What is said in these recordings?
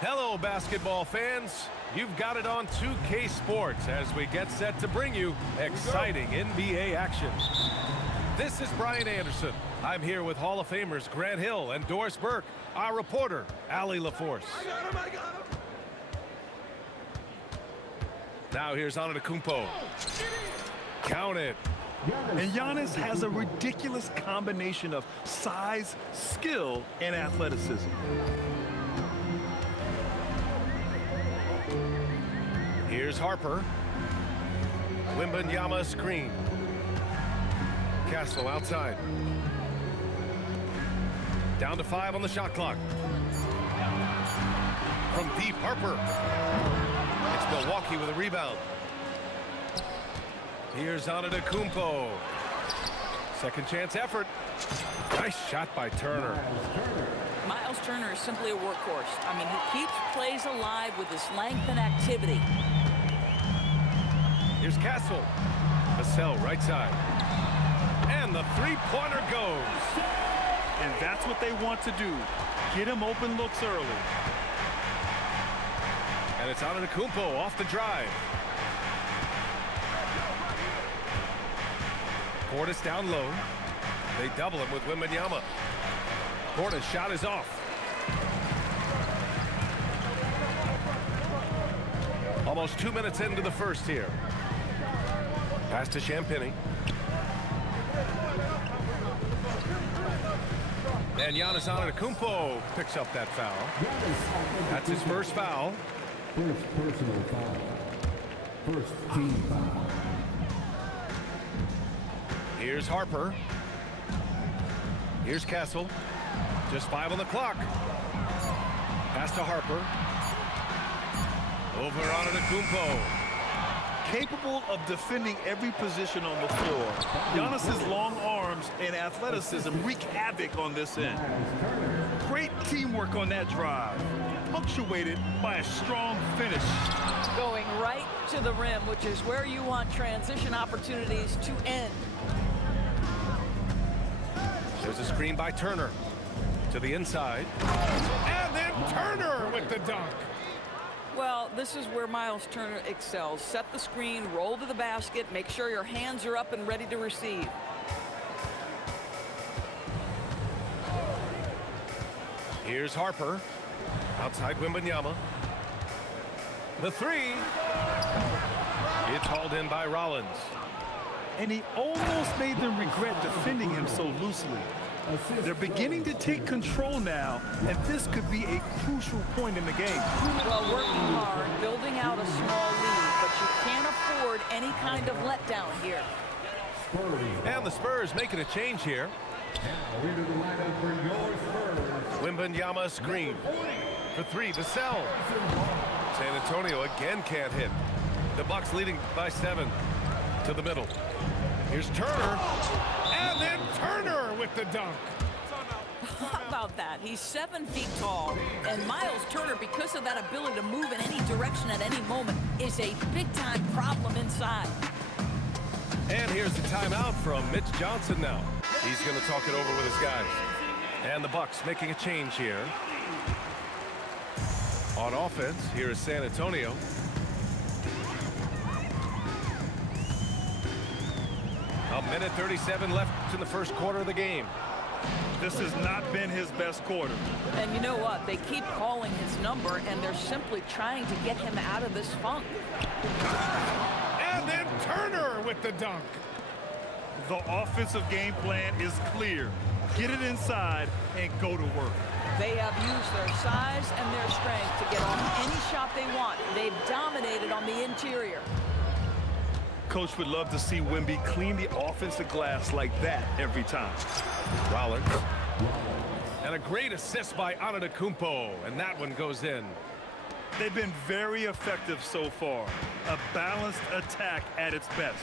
Hello, basketball fans. You've got it on 2K Sports as we get set to bring you exciting NBA action. This is Brian Anderson. I'm here with Hall of Famers Grant Hill and Doris Burke, our reporter, Allie LaForce. I got him. Now here's Antetokounmpo. Count it. And Giannis has a ridiculous combination of size, skill, and athleticism. Here's Harper. Wembanyama screen. Castle outside. Down to 5 on the shot clock. From deep, Harper. It's Milwaukee with a rebound. Here's Antetokounmpo. Second chance effort. Nice shot by Turner. Miles Turner is simply a workhorse. I mean, he keeps plays alive with his length and activity. Here's Castle. Vassell right side. And the three-pointer goes. And that's what they want to do. Get him open looks early. And it's Antetokounmpo off the drive. Portis down low. They double him with Wembanyama. Portis' shot is off. Almost 2 minutes into the first here. Pass to Champagnie. And Giannis Antetokounmpo picks up that foul. That's his first foul. First personal foul. First team foul. Here's Harper. Here's Castle. Just 5 on the clock. Pass to Harper. Over Antetokounmpo. Capable of defending every position on the floor. Giannis's long arms and athleticism wreak havoc on this end. Great teamwork on that drive, punctuated by a strong finish. Going right to the rim, which is where you want transition opportunities to end. There's a screen by Turner. To the inside. And then Turner with the dunk. Well, this is where Miles Turner excels. Set the screen, roll to the basket, make sure your hands are up and ready to receive. Here's Harper. Outside Wembanyama. The three. It's hauled in by Rollins. And he almost made them regret defending him so loosely. They're beginning to take control now, and this could be a crucial point in the game. Well, working hard, building out a small lead, but you can't afford any kind of letdown here. And the Spurs making a change here. Into the lineup for your Spurs. Wembanyama screen. For 3, Vassell. San Antonio again can't hit. The Bucks leading by 7. To the middle. Here's Turner. And then Turner with the dunk. How about that? He's 7 feet tall, and Miles Turner, because of that ability to move in any direction at any moment, is a big-time problem inside. And here's the timeout from Mitch Johnson now. He's going to talk it over with his guys. And the Bucks making a change here. On offense, here is San Antonio. A minute 37 left in the first quarter of the game. This has not been his best quarter. And you know what? They keep calling his number, and they're simply trying to get him out of this funk. And then Turner with the dunk. The offensive game plan is clear. Get it inside and go to work. They have used their size and their strength to get on any shot they want. They've dominated on the interior. Coach would love to see Wemby clean the offensive glass like that every time. Rollins. And a great assist by Antetokounmpo, and that one goes in. They've been very effective so far. A balanced attack at its best.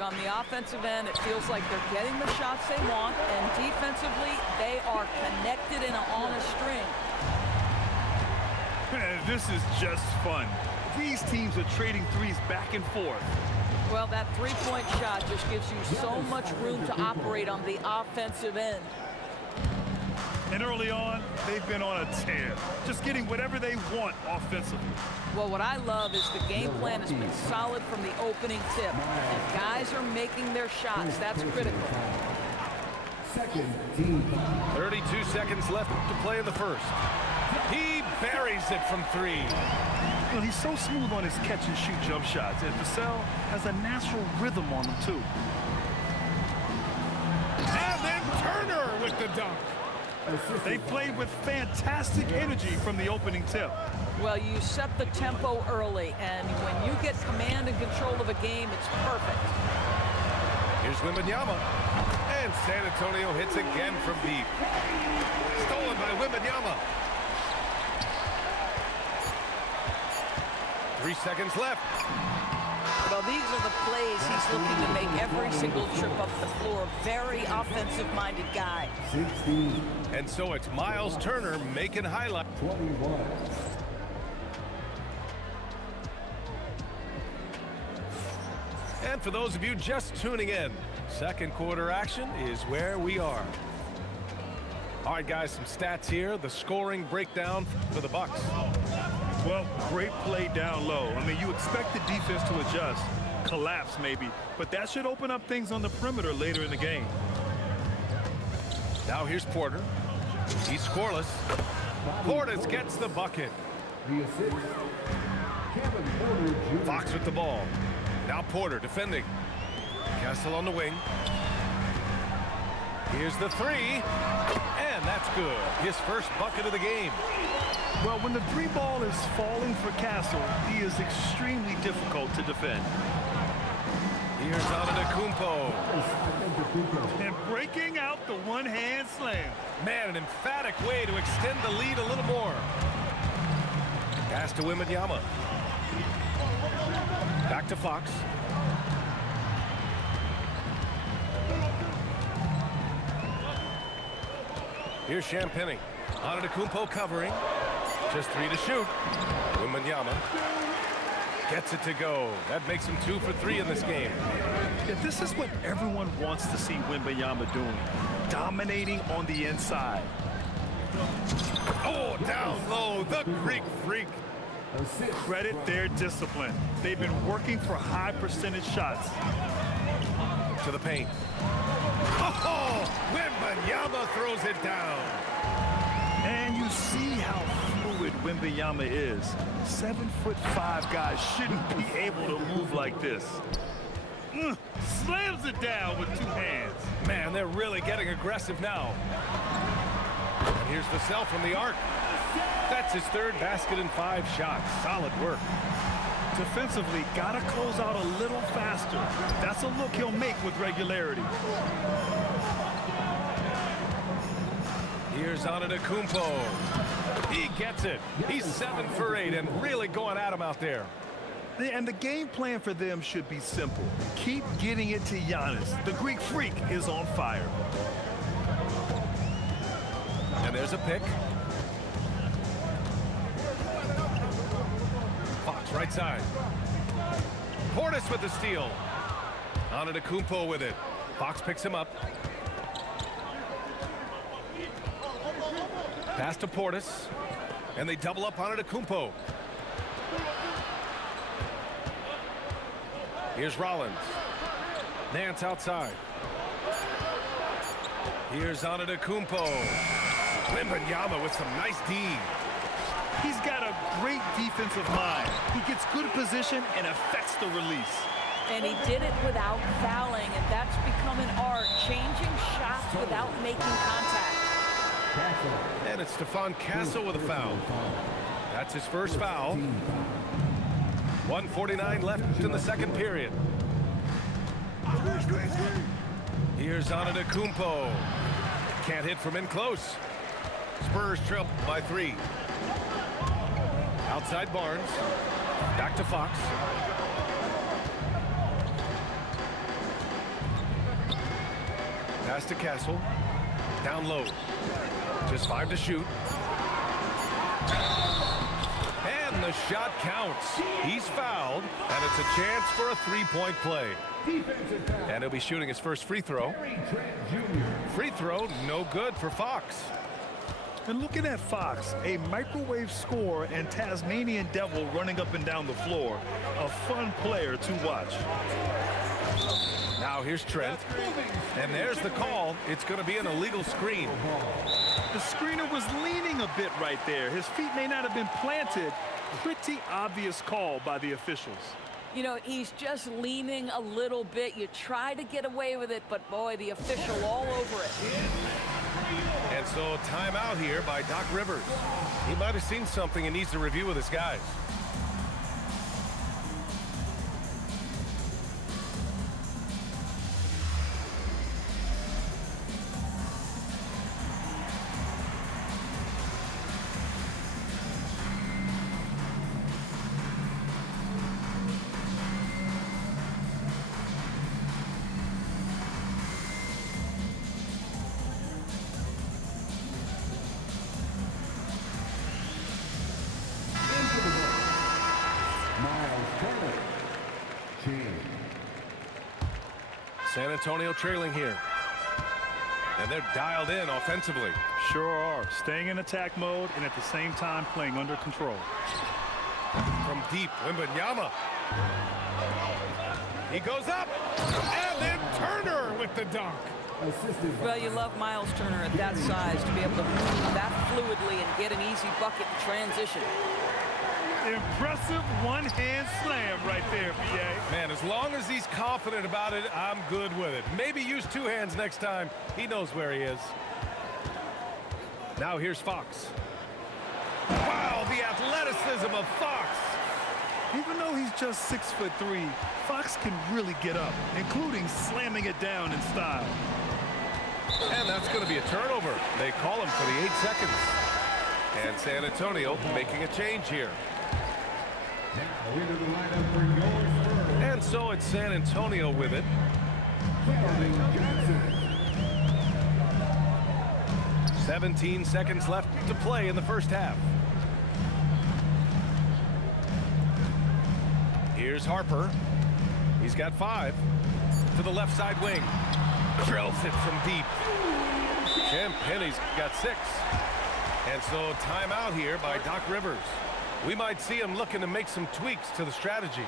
On the offensive end, it feels like they're getting the shots they want, and defensively, they are connected and on a string. This is just fun. These teams are trading threes back and forth. Well, that three-point shot just gives you so much room to operate on the offensive end. And early on, they've been on a tear, just getting whatever they want offensively. Well, what I love is the game plan has been solid from the opening tip. And guys are making their shots. That's critical. Second team. 32 seconds left to play in the first. He buries it from three. Well, he's so smooth on his catch-and-shoot jump shots, and Vassell has a natural rhythm on him, too. And then Turner with the dunk. They played with fantastic energy from the opening tip. Well, you set the tempo early, and when you get command and control of a game, it's perfect. Here's Wembanyama. And San Antonio hits again from deep. Stolen by Wembanyama. 3 seconds left. Well, these are the plays he's looking to make every single trip up the floor. Very offensive-minded guy. 16. And so it's Miles Turner making highlights. 21. And for those of you just tuning in, second quarter action is where we are. All right, guys, some stats here. The scoring breakdown for the Bucks. Well, great play down low. I mean, you expect the defense to adjust, collapse maybe, but that should open up things on the perimeter later in the game. Now here's Porter. He's scoreless. Portis gets the bucket. The assist. Kevin Porter Jr. Fox with the ball. Now Porter defending. Castle on the wing. Here's the three. And that's good. His first bucket of the game. Well, when the three ball is falling for Castle, he is extremely difficult to defend. Here's Antetokounmpo. And breaking out the one-hand slam. Man, an emphatic way to extend the lead a little more. Pass to Wembanyama. Back to Fox. Here's Champagnie. Antetokounmpo covering. Just 3 to shoot. Wembanyama gets it to go. That makes him 2 for 3 in this game. Yeah, this is what everyone wants to see Wembanyama doing. Dominating on the inside. Oh, down low, the Greek Freak. Credit their discipline. They've been working for high percentage shots. To the paint. Oh, Wembanyama throws it down. And you see how fluid Wembanyama is. 7'5" guys shouldn't be able to move like this. Slams it down with 2 hands. Man, they're really getting aggressive now. And here's Vassell from the arc. That's his third basket in 5 shots. Solid work. Defensively, gotta close out a little faster. That's a look he'll make with regularity. Here's Antetokounmpo. He gets it. He's 7 for 8 and really going at him out there. And the game plan for them should be simple. Keep getting it to Giannis. The Greek Freak is on fire. And there's a pick. Fox right side. Portis with the steal. Antetokounmpo with it. Fox picks him up. Pass to Portis. And they double up Antetokounmpo. Here's Rollins. Nance outside. Here's Antetokounmpo. Wembanyama with some nice D. He's got a great defensive mind. He gets good position and affects the release. And he did it without fouling, and that's become an art, changing shots without making contact. And it's Stephon Castle with a foul. That's his first foul. 1:49 left in the second period. Here's Antetokounmpo. Can't hit from in close. Spurs trail by 3. Outside Barnes. Back to Fox. Pass to Castle. Down low. Just 5 to shoot. And the shot counts. He's fouled, and it's a chance for a 3-point play. And he'll be shooting his first free throw. Free throw, no good for Fox. And looking at Fox, a microwave scorer and Tasmanian devil running up and down the floor. A fun player to watch. Now here's Trent. And there's the call. It's going to be an illegal screen. The screener was leaning a bit right there. His feet may not have been planted. Pretty obvious call by the officials. You know, he's just leaning a little bit. You try to get away with it, but boy, the official all over it. And so timeout here by Doc Rivers. He might have seen something and needs to review with his guys. San Antonio trailing here. And they're dialed in offensively. Sure are. Staying in attack mode and at the same time playing under control. From deep, Wembanyama. He goes up. And then Turner with the dunk. Well, you love Miles Turner at that size to be able to move that fluidly and get an easy bucket in transition. Impressive one-hand slam right there, B.A. Man, as long as he's confident about it, I'm good with it. Maybe use two hands next time. He knows where he is. Now here's Fox. Wow, the athleticism of Fox. Even though he's just 6'3", Fox can really get up, including slamming it down in style. And that's going to be a turnover. They call him for the 8 seconds. And San Antonio making a change here. And so it's San Antonio with it. 17 seconds left to play in the first half. Here's Harper. He's got 5 to the left side wing. Drills it from deep. Champagne's got 6. And so timeout here by Doc Rivers. We might see him looking to make some tweaks to the strategy.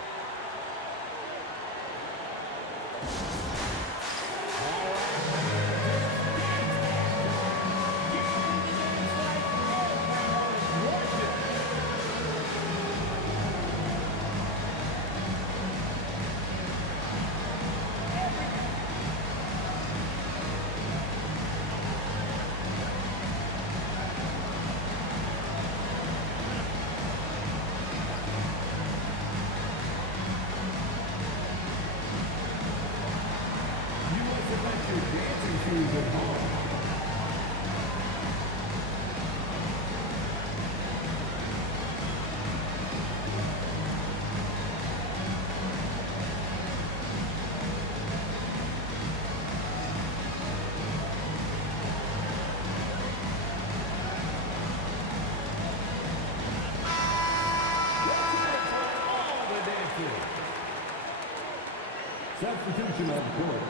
Substitution on the court.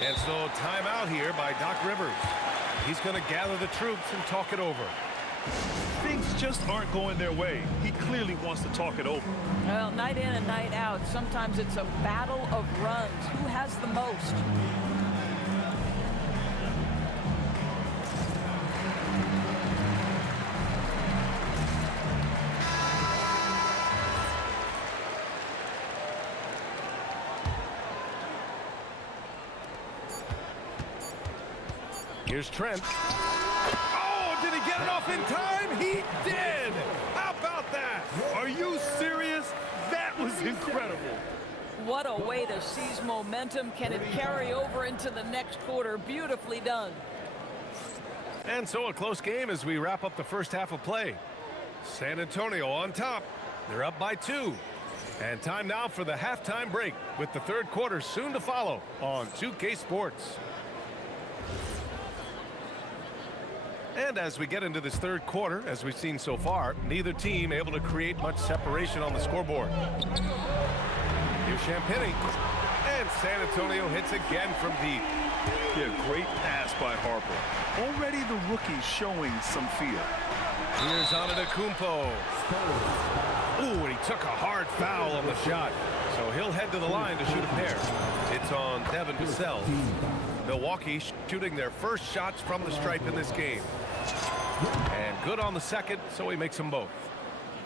And so timeout here by Doc Rivers. He's going to gather the troops and talk it over. Things just aren't going their way. He clearly wants to talk it over. Well, night in and night out, sometimes it's a battle of runs. Who has the most? Here's Trent. Oh, did he get it off in time? He did! How about that? Are you serious? That was incredible. What a way to seize momentum. Can it carry over into the next quarter? Beautifully done. And so a close game as we wrap up the first half of play. San Antonio on top. They're up by 2. And time now for the halftime break with the third quarter soon to follow on 2K Sports. And as we get into this third quarter, as we've seen so far, neither team able to create much separation on the scoreboard. Here's Champagnie. And San Antonio hits again from deep. Yeah, great pass by Harper. Already the rookie showing some fear. Here's Antetokounmpo. Ooh, and he took a hard foul on the shot. So he'll head to the line to shoot a pair. It's on Devin Vassell. Milwaukee shooting their first shots from the stripe in this game. And good on the second, so he makes them both.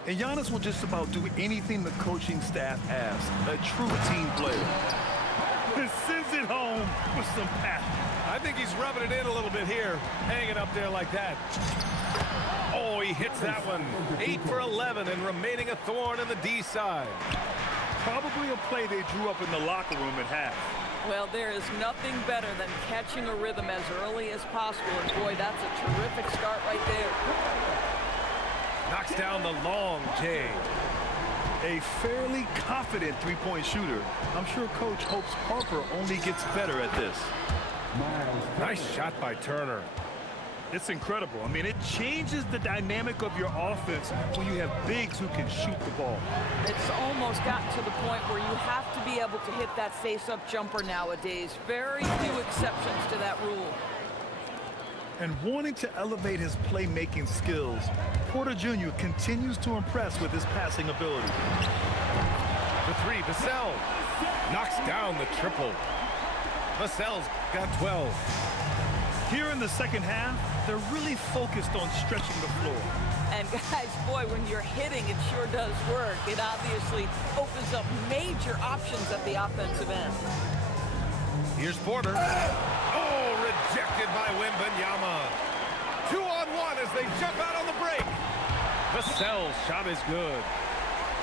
And Giannis will just about do anything the coaching staff asks. A true team player. And sends it home with some passion. I think he's rubbing it in a little bit here, hanging up there like that. Oh, he hits that one. 8 for 11 and remaining a thorn in the D side. Probably a play they drew up in the locker room at half. Well, there is nothing better than catching a rhythm as early as possible. And boy, that's a terrific start right there. Knocks down the long J. A fairly confident three-point shooter. I'm sure Coach hopes Harper only gets better at this. Nice shot by Turner. It's incredible. I mean, it changes the dynamic of your offense when you have bigs who can shoot the ball. It's almost gotten to the point where you have to be able to hit that face-up jumper nowadays. Very few exceptions to that rule. And wanting to elevate his playmaking skills, Porter Jr. continues to impress with his passing ability. The three, Vassell knocks down the triple. Vassell's got 12. Here in the second half, they're really focused on stretching the floor. And guys, boy, when you're hitting, it sure does work. It obviously opens up major options at the offensive end. Here's Porter. Oh, rejected by Wembanyama. 2-on-1 as they jump out on the break. Vassell's shot is good.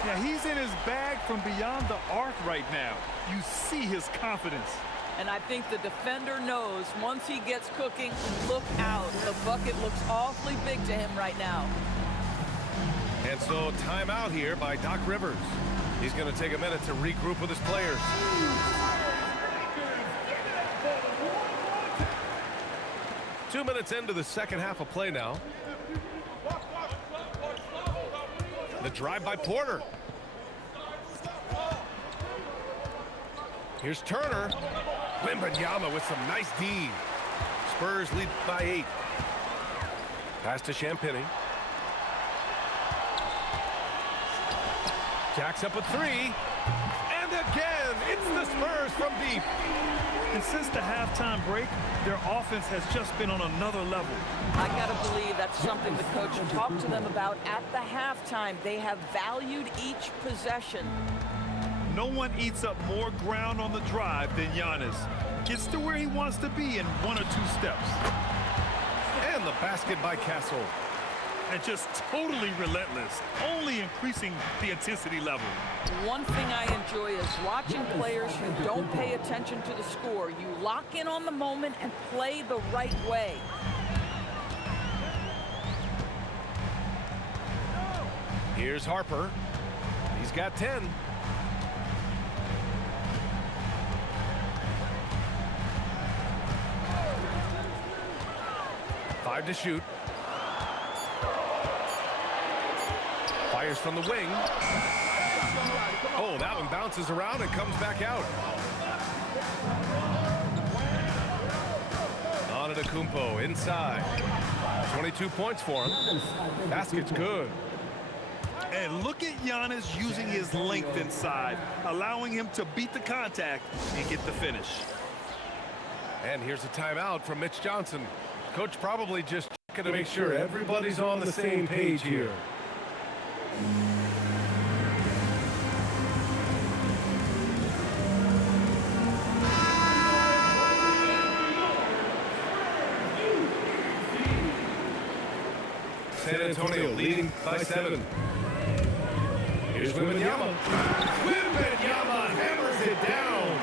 Yeah, he's in his bag from beyond the arc right now. You see his confidence. And I think the defender knows once he gets cooking, look out. The bucket looks awfully big to him right now. And so timeout here by Doc Rivers. He's going to take a minute to regroup with his players. Two minutes into the second half of play now. The drive by Porter. Here's Turner. Wembanyama with some nice D. Spurs lead by 8. Pass to Champagnie. Jacks up a 3. And again, it's the Spurs from deep. And since the halftime break, their offense has just been on another level. I gotta believe that's something the coach talked to them about at the halftime. They have valued each possession. No one eats up more ground on the drive than Giannis. Gets to where he wants to be in 1 or 2 steps. And the basket by Castle. And just totally relentless, only increasing the intensity level. One thing I enjoy is watching players who don't pay attention to the score. You lock in on the moment and play the right way. Here's Harper. He's got 10. Five to shoot. Fires from the wing. Oh, that one bounces around and comes back out. Antetokounmpo inside. 22 points for him. Basket's good. And look at Giannis using his length inside, allowing him to beat the contact and get the finish. And here's a timeout from Mitch Johnson. Coach probably just checking to make sure everybody's on the same page here. San Antonio leading by 7. Here's Wembanyama. Wembanyama hammers it down.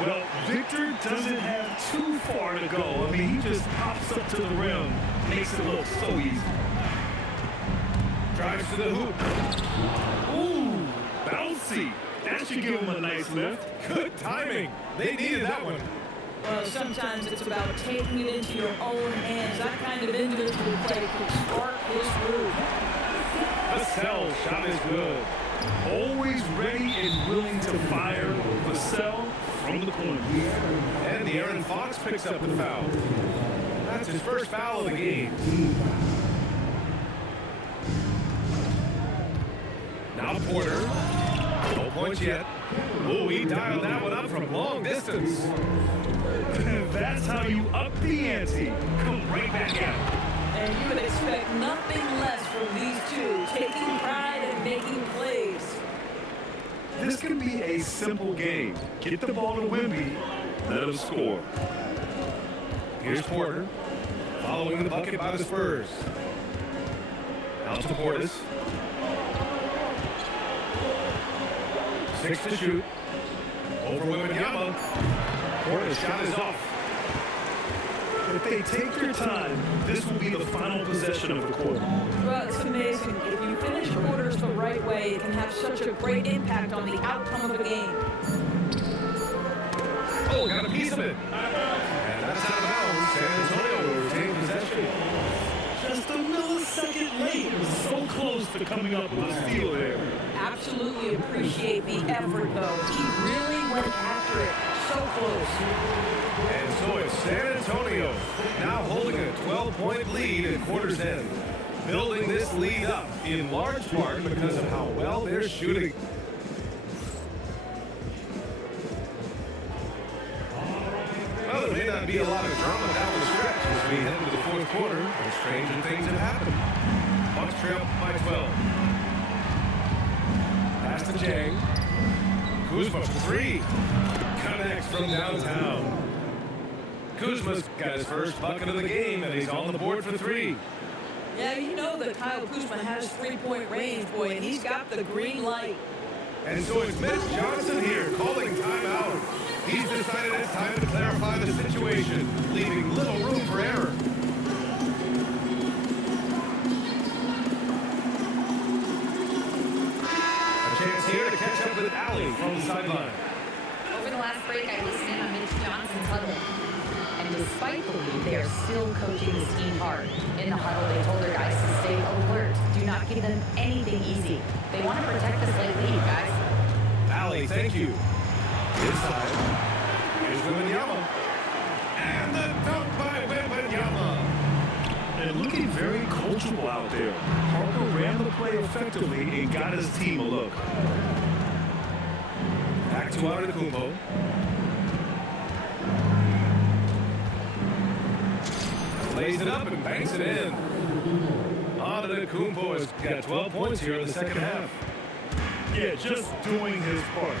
Well, Victor doesn't have too far to go. I mean, he just pops up to the rim, makes it look so easy. Drives to the hoop. Ooh, bouncy. That should give him a nice lift. Good timing. They needed that one. Well, sometimes it's about taking it into your own hands. That kind of individual play can spark his move. Vassell's shot is good. Always ready and willing to fire. Vassell from the corner. And De'Aaron Fox picks up the foul. That's his first foul of the game. Now Porter. No points yet. Oh, he dialed that one up from long distance. That's how you up the ante. Come right back out. And you would expect nothing less from these two, taking pride and making plays. This can be a simple game. Get the ball to Wemby, let him score. Here's Porter, following the bucket by the Spurs. Out to Portis. 6 to shoot. Over Wembanyama. Portis' shot is off. If they take their time, this will be the final possession of the quarter. Well, it's amazing. If you finish quarters the right way, it can have such a great impact on the outcome of a game. Oh, got a piece of it. And that's out of bounds. San Antonio will retain possession. Just a millisecond late. It was so close to coming up with a steal there. Absolutely appreciate the effort, though. He really went after it. So close. And so it's San Antonio now holding a 12-point lead at quarter's end. Building this lead up in large part because of how well they're shooting. Well, there may not be a lot of drama down the stretch as we head into the fourth quarter, but stranger things have happened. Bucks trail by 12. Pass to Jang. Kuzma for 3. Connects from downtown. Kuzma's got his first bucket of the game, and he's on the board for 3. Yeah, you know that Kyle Kuzma has three-point range, boy, and he's got the green light. And so it's Mitch Johnson here calling timeout. He's decided it's time to clarify the situation, leaving little room for error. A chance here to catch up with Allie from the sideline. Over the last break, I listened in on Mitch Johnson's huddle. And despite the lead, they are still coaching this team hard. In the huddle, they told their guys to stay alert. Do not give them anything easy. They want to protect this late lead, guys. Allie, thank you. Inside. Here's Wembanyama. And the dunk by Wembanyama. And looking very coachable out there. Harper ran the play effectively and got his team a look. Back to Antetokounmpo. Lays it up and banks it in. Antetokounmpo has got 12 points here in the second half. Yeah, just doing his part.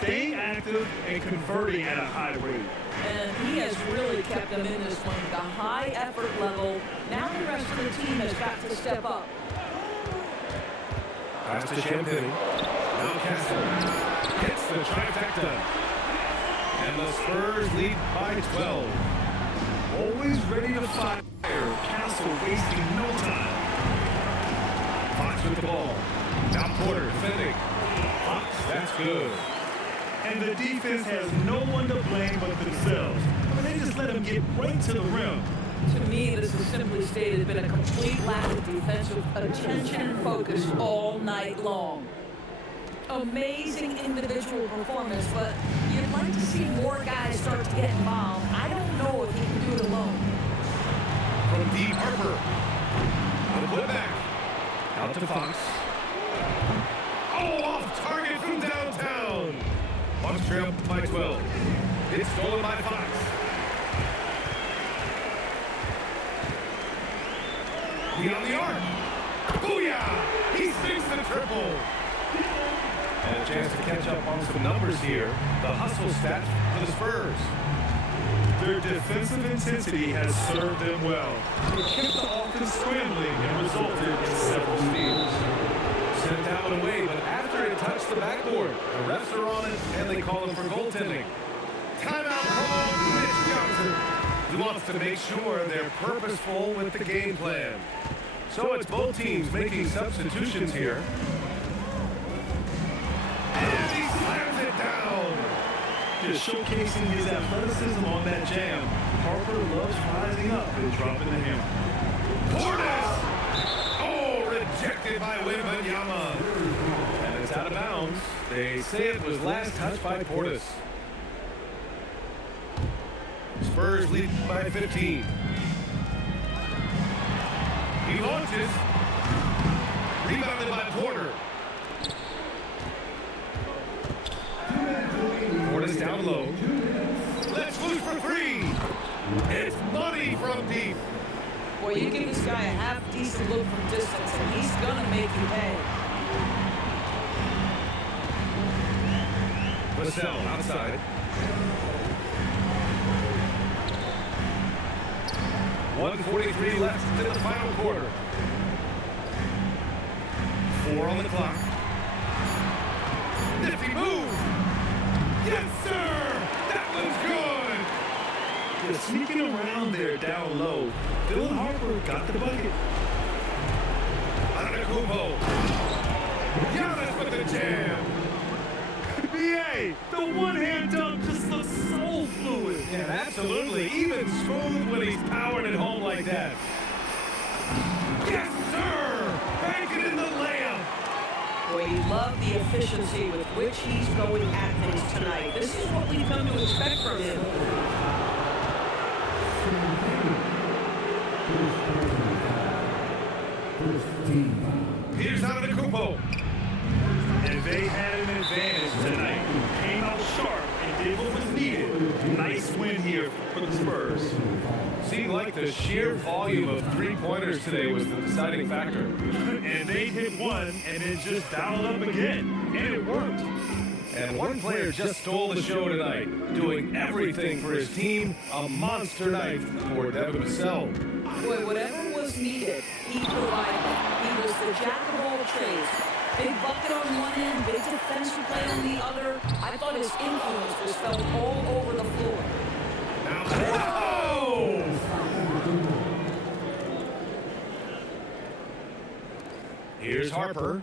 Staying active and converting at a high rate. And he has really kept them in this one with a high effort level. Now the rest of the team has got to step up. Pass to Champagne. Now Castle hits the trifecta. And the Spurs lead by 12. Always ready to fire. Castle wasting no time. Fox with the ball. Now Porter defending. Fox, that's good. And the defense has no one to blame but themselves. I mean, they just let him get right to the rim. To me, this is simply stated been a complete lack of defensive attention and focus all night long. Amazing individual performance, but you'd like to see more guys start to get involved. I don't know if he can do it alone. From deep, Harper. The putback. Out to Fox. Oh, off target from downtown. Bucks trail by 12. It's stolen by Fox. Beyond the arc. Booyah! He sinks the triple. And a chance to catch up on some numbers here. The hustle stats for the Spurs. Their defensive intensity has served them well. It kept the offense scrambling and resulted in several steals. Sent out and away, but after it touched the backboard, the refs are on it, and they call him for goaltending. Timeout called Mitch Johnson. He wants to make sure they're purposeful with the game plan. So it's both teams making substitutions here. And he slams it down. Just showcasing his athleticism on that jam. Harper loves rising up and dropping the hammer. Portis! Oh, rejected by Wembanyama. And it's out of bounds. They say it was last touched by Portis. Spurs lead by 15. He launches. Rebounded by Porter. Porter's down low. Let's loose for three. It's money from deep. Boy, you give this guy a half-decent look from distance, and he's going to make you pay. Vassell outside. 1:43 left in the final quarter. 4 on the clock. Nifty move. Yes, sir. That one's good. They're sneaking around there down low. Dylan Harper got the bucket. Antetokounmpo. Giannis with the jam. BA, the one-hand dunk just looks so fluid. Yeah, absolutely. Even smooth when he's powered it home like that. Yes, sir. Bank it in the layup. Boy, you love the efficiency with which he's going at things tonight. This is what we've come to expect from him. Here's Antetokounmpo. And they had an advantage tonight. Came out sharp and did what was needed. Nice win here for the Spurs. Seemed like the sheer volume of three-pointers today was the deciding factor. And they hit one and then just dialed up again. And it worked. And one player just stole the show tonight, doing everything for his team. A monster night for Devin Vassell. Boy, whatever was needed, he provided. He was the jack of all trades. Big bucket on one end, big defensive play on the other. I thought his influence was felt all over the floor. Whoa! Here's Harper.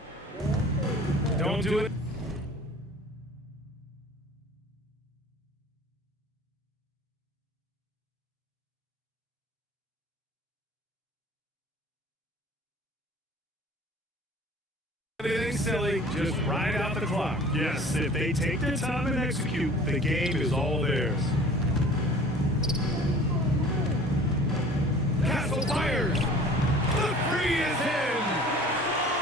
Don't do it. Anything silly, just ride out the clock. Yes, if they take their time and execute, the game is all theirs. Castle fires. The free is in.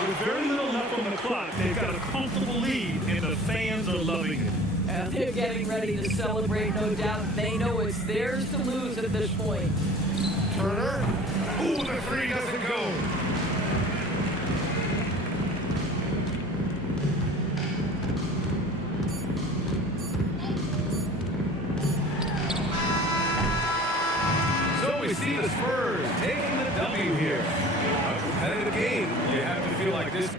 With very little left on the clock, they've got a comfortable lead, and the fans are loving it. And they're getting ready to celebrate, no doubt. They know it's theirs to lose at this point. Turner. Ooh, the three doesn't go. So we see the Spurs taking the W here. A competitive game. You have to feel like this.